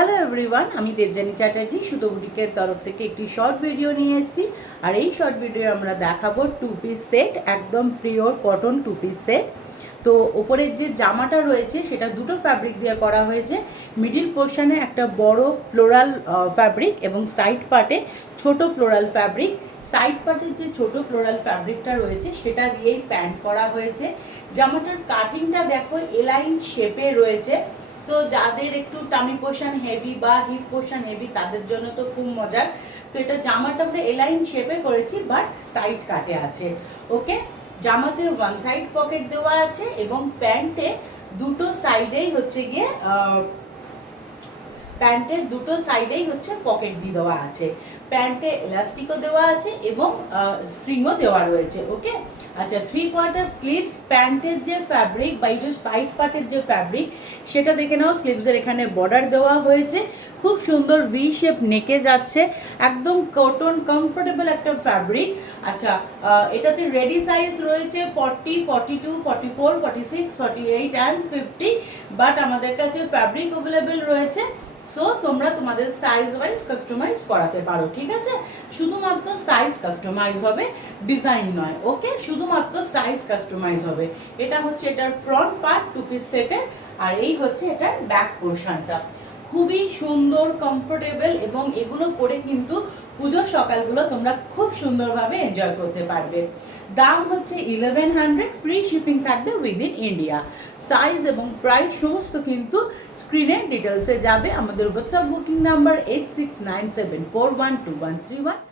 Hello everyone, আমি দেবযানী চ্যাটার্জি সুতো বুটিকের তরফ থেকে একটি শর্ট ভিডিও নিয়ে এসেছি। আর এই শর্ট ভিডিও আমরা দেখাবো টু পিস সেট, একদম pure cotton two piece set. তো ওপরের যে জামাটা রয়েছে সেটা দুটো ফ্যাব্রিক দিয়ে করা হয়েছে। মিডিল পোর্শনে একটা বড় ফ্লোরাল ফ্যাব্রিক এবং সাইড পার্টে ছোট ফ্লোরাল ফ্যাব্রিক। সাইড পার্টের যে ছোট ফ্লোরাল ফ্যাব্রিকটা রয়েছে সেটা দিয়েই প্যান্ট করা হয়েছে। জামাটার কাটিংটা দেখো এলাইন শেপে রয়েছে। সো যাদের একটু টামি পোর্শন হেভি বা হিপ পোর্শন হেভি তাদের জন্য তো খুব মজার। তো এটা জামাটা আমরা এলাইন শেপে করেছি, বাট সাইড কাটে আছে। ওকে, জামাতে ওয়ান সাইড পকেট দেওয়া আছে এবং প্যান্টে দুটো সাইডেই হচ্ছে গিয়ে প্যান্টের দুটো সাইডেই হচ্ছে পকেট দিয়ে দেওয়া আছে। প্যান্টে এলাস্টিকও দেওয়া আছে এবং স্ট্রিংও দেওয়া রয়েছে। ওকে, আচ্ছা, 3/4 স্লিভস। প্যান্টের যে ফ্যাব্রিক বা এই যে সাইড পার্টের যে ফ্যাব্রিক সেটা দেখে নাও। স্লিভসের এখানে বর্ডার দেওয়া হয়েছে, খুব সুন্দর ভি শেপ নেকে যাচ্ছে, একদম কটন কমফোর্টেবল একটা ফ্যাব্রিক। আচ্ছা, এটাতে রেডি সাইজ রয়েছে 40, 42, 44, 46, 48 অ্যান্ড 50, বাট আমাদের কাছে ফ্যাব্রিক অ্যাভেলেবেল রয়েছে। সো তোমরা তোমাদের সাইজ ওয়াইজ কাস্টমাইজ করাতে পারো, ঠিক আছে? শুধুমাত্র সাইজ কাস্টমাইজ হবে, ডিজাইন নয়। ওকে, শুধুমাত্র সাইজ কাস্টমাইজ হবে। এটা হচ্ছে এটার ফ্রন্ট পার্ট টু পিস সেটের, আর এই হচ্ছে এটার ব্যাক পোর্শনটা। খুবই সুন্দর, কমফোর্টেবল, এবং এগুলো পরে কিন্তু পুজোর সকালগুলো তোমরা খুব সুন্দরভাবে এনজয় করতে পারবে। দাম হচ্ছে 1100, ফ্রি শিপিং থাকবে উইদিন ইন্ডিয়া। সাইজ এবং প্রাইস সমস্ত কিন্তু স্ক্রিনের ডিটেলসে যাবে। আমাদের হোয়াটসঅ্যাপ বুকিং নাম্বার 8697412131।